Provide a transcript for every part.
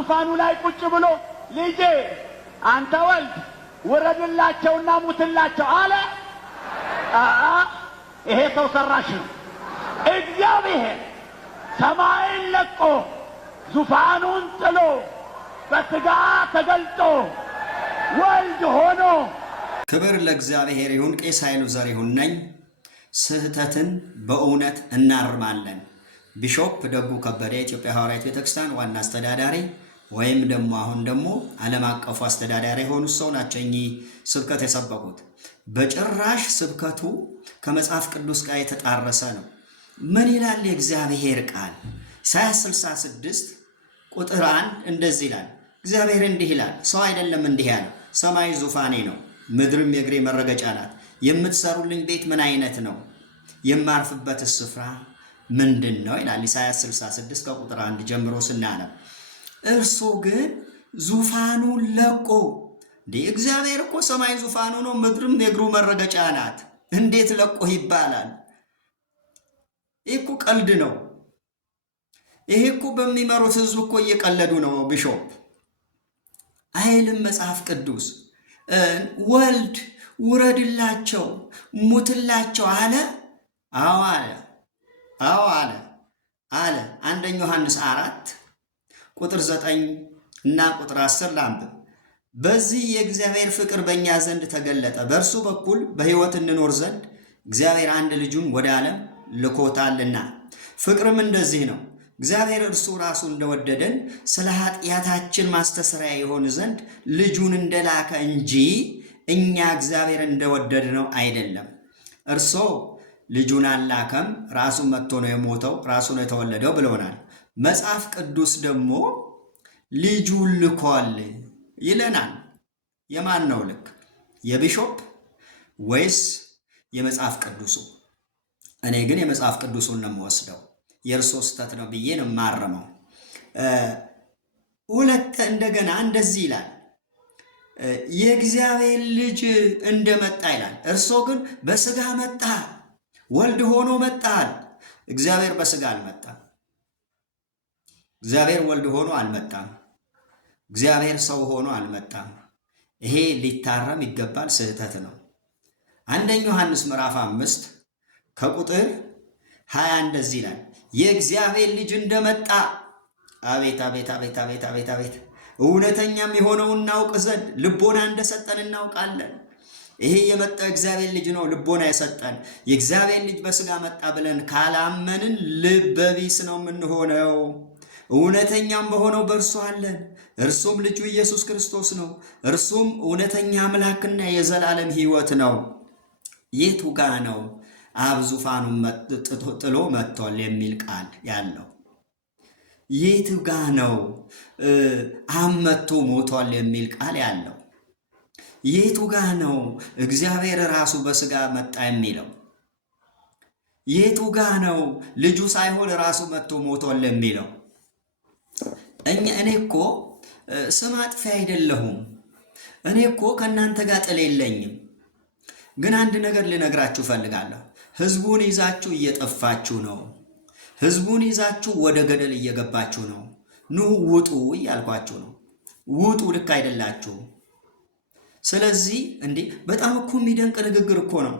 ዙፋኑ ላይ ቁጭ ብሎ ልጄ አንተ ወልድ ውረድላቸውና ሙትላቸው አለ? ይሄ ሰው ሰራሽ ነው። እግዚአብሔር ሰማይን ለቆ ዙፋኑን ጥሎ በሥጋ ተገልጦ ወልድ ሆኖ። ክብር ለእግዚአብሔር ይሁን። ቄስ ኃይሉ ዘሪሁን ነኝ። ስህተትን በእውነት እናርማለን። ቢሾፕ ደጉ ከበደ የኢትዮጵያ ሐዋርያት ቤተክርስቲያን ዋና አስተዳዳሪ ወይም ደግሞ አሁን ደግሞ ዓለም አቀፉ አስተዳዳሪ የሆኑ ሰው ናቸው እኚህ ስብከት የሰበኩት። በጭራሽ ስብከቱ ከመጽሐፍ ቅዱስ ጋር የተጣረሰ ነው። ምን ይላል የእግዚአብሔር ቃል? ኢሳይያስ 66 ቁጥር 1 እንደዚህ ይላል። እግዚአብሔር እንዲህ ይላል፣ ሰው አይደለም እንዲህ ያለው፣ ሰማይ ዙፋኔ ነው፣ ምድርም የእግሬ መረገጫ ናት። የምትሰሩልኝ ቤት ምን አይነት ነው? የማርፍበት ስፍራ ምንድን ነው ይላል ኢሳይያስ 66 ከቁጥር 1 ጀምሮ ስናነብ። እርሱ ግን ዙፋኑን ለቆ እግዚአብሔር እኮ ሰማይ ዙፋኑ ነው፣ ምድርም የእግሩ መረገጫ ናት። እንዴት ለቆ ይባላል? ይህ እኮ ቀልድ ነው። ይሄ እኮ በሚመሩት ህዝብ እኮ እየቀለዱ ነው። ቢሾፕ አይልም መጽሐፍ ቅዱስ። ወልድ ውረድላቸው ሙትላቸው አለ። አዎ አለ። አዎ አለ አለ። አንደኛ ዮሐንስ 4 ቁጥር 9 እና ቁጥር 10 ላንብብ። በዚህ የእግዚአብሔር ፍቅር በእኛ ዘንድ ተገለጠ፣ በእርሱ በኩል በሕይወት እንኖር ዘንድ እግዚአብሔር አንድ ልጁን ወደ ዓለም ልኮታልና። ፍቅርም እንደዚህ ነው፣ እግዚአብሔር እርሱ ራሱ እንደወደደን ስለ ኃጢአታችን ማስተስሪያ የሆን ዘንድ ልጁን እንደላከ እንጂ እኛ እግዚአብሔር እንደወደድነው አይደለም። እርሱ ልጁን አላከም፣ ራሱ መጥቶ ነው የሞተው፣ ራሱ ነው የተወለደው ብለውናል። መጽሐፍ ቅዱስ ደግሞ ልጁን ልኮል ይለናል። የማን ነው ልክ? የቢሾፕ ወይስ የመጽሐፍ ቅዱሱ? እኔ ግን የመጽሐፍ ቅዱሱን ነው የምወስደው። የእርሶ ስህተት ነው ብዬ ነው የማረመው። ሁለት እንደገና እንደዚህ ይላል፣ የእግዚአብሔር ልጅ እንደመጣ ይላል። እርሶ ግን በስጋ መጣ፣ ወልድ ሆኖ መጣል። እግዚአብሔር በስጋ አልመጣም። እግዚአብሔር ወልድ ሆኖ አልመጣም። እግዚአብሔር ሰው ሆኖ አልመጣም። ይሄ ሊታረም ይገባል፣ ስህተት ነው። አንደኛ ዮሐንስ ምዕራፍ 5 ከቁጥር 20 እንደዚህ ይላል፣ የእግዚአብሔር ልጅ እንደመጣ። አቤት አቤት አቤት አቤት አቤት አቤት! እውነተኛም የሆነውን እናውቅ ዘንድ ልቦና እንደሰጠን እናውቃለን። ይሄ የመጣው እግዚአብሔር ልጅ ነው ልቦና የሰጠን። የእግዚአብሔር ልጅ በስጋ መጣ ብለን ካላመንን ልበቢስ ነው የምንሆነው። እውነተኛም በሆነው በእርሱ አለን፣ እርሱም ልጁ ኢየሱስ ክርስቶስ ነው። እርሱም እውነተኛ አምላክና የዘላለም ሕይወት ነው። የቱ ጋ ነው አብ ዙፋኑን ጥሎ መጥቷል የሚል ቃል ያለው? የቱ ጋ ነው አብ መጥቶ ሞቷል የሚል ቃል ያለው? የቱ ጋ ነው እግዚአብሔር ራሱ በስጋ መጣ የሚለው? የቱ ጋ ነው ልጁ ሳይሆን ራሱ መጥቶ ሞቷል የሚለው? እኔ እኮ ስም አጥፊ አይደለሁም። እኔ እኮ ከእናንተ ጋር ጥል የለኝም። ግን አንድ ነገር ልነግራችሁ ፈልጋለሁ። ህዝቡን ይዛችሁ እየጠፋችሁ ነው። ህዝቡን ይዛችሁ ወደ ገደል እየገባችሁ ነው። ኑ ውጡ እያልኳችሁ ነው። ውጡ፣ ልክ አይደላችሁ። ስለዚህ በጣም እኮ የሚደንቅ ንግግር እኮ ነው።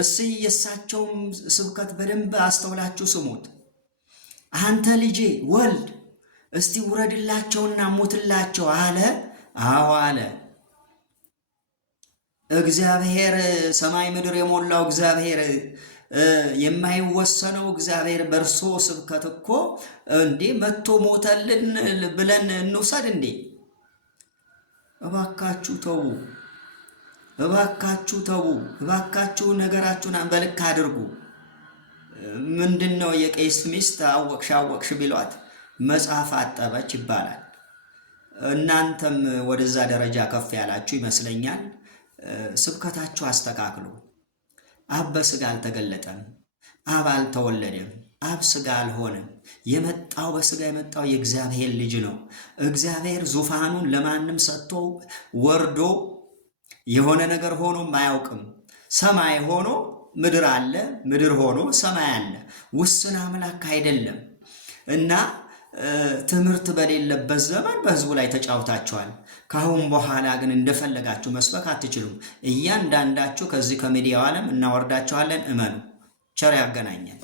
እስኪ የእሳቸውም ስብከት በደንብ አስተውላችሁ ስሙት። አንተ ልጄ ወልድ እስቲ ውረድላቸውና ሙትላቸው አለ። አዎ አለ። እግዚአብሔር ሰማይ ምድር የሞላው እግዚአብሔር የማይወሰነው እግዚአብሔር በእርሶ ስብከት እኮ መጥቶ ሞተልን ብለን እንውሰድ እንዴ? እባካችሁ ተዉ፣ እባካችሁ ተዉ፣ እባካችሁ ነገራችሁን በልክ አድርጉ። ምንድነው የቄስ ሚስት አወቅሽ ቢሏት መጽሐፍ አጠበች ይባላል። እናንተም ወደዛ ደረጃ ከፍ ያላችሁ ይመስለኛል። ስብከታችሁ አስተካክሉ። አብ በስጋ አልተገለጠም፣ አብ አልተወለደም፣ አብ ስጋ አልሆነም። የመጣው በስጋ የመጣው የእግዚአብሔር ልጅ ነው። እግዚአብሔር ዙፋኑን ለማንም ሰጥቶ ወርዶ የሆነ ነገር ሆኖም አያውቅም። ሰማይ ሆኖ ምድር አለ፣ ምድር ሆኖ ሰማይ አለ። ውስን አምላክ አይደለም እና ትምህርት በሌለበት ዘመን በህዝቡ ላይ ተጫውታችኋል። ካሁን በኋላ ግን እንደፈለጋችሁ መስበክ አትችሉም። እያንዳንዳችሁ ከዚህ ከሚዲያው ዓለም እናወርዳችኋለን። እመኑ። ቸር ያገናኘን።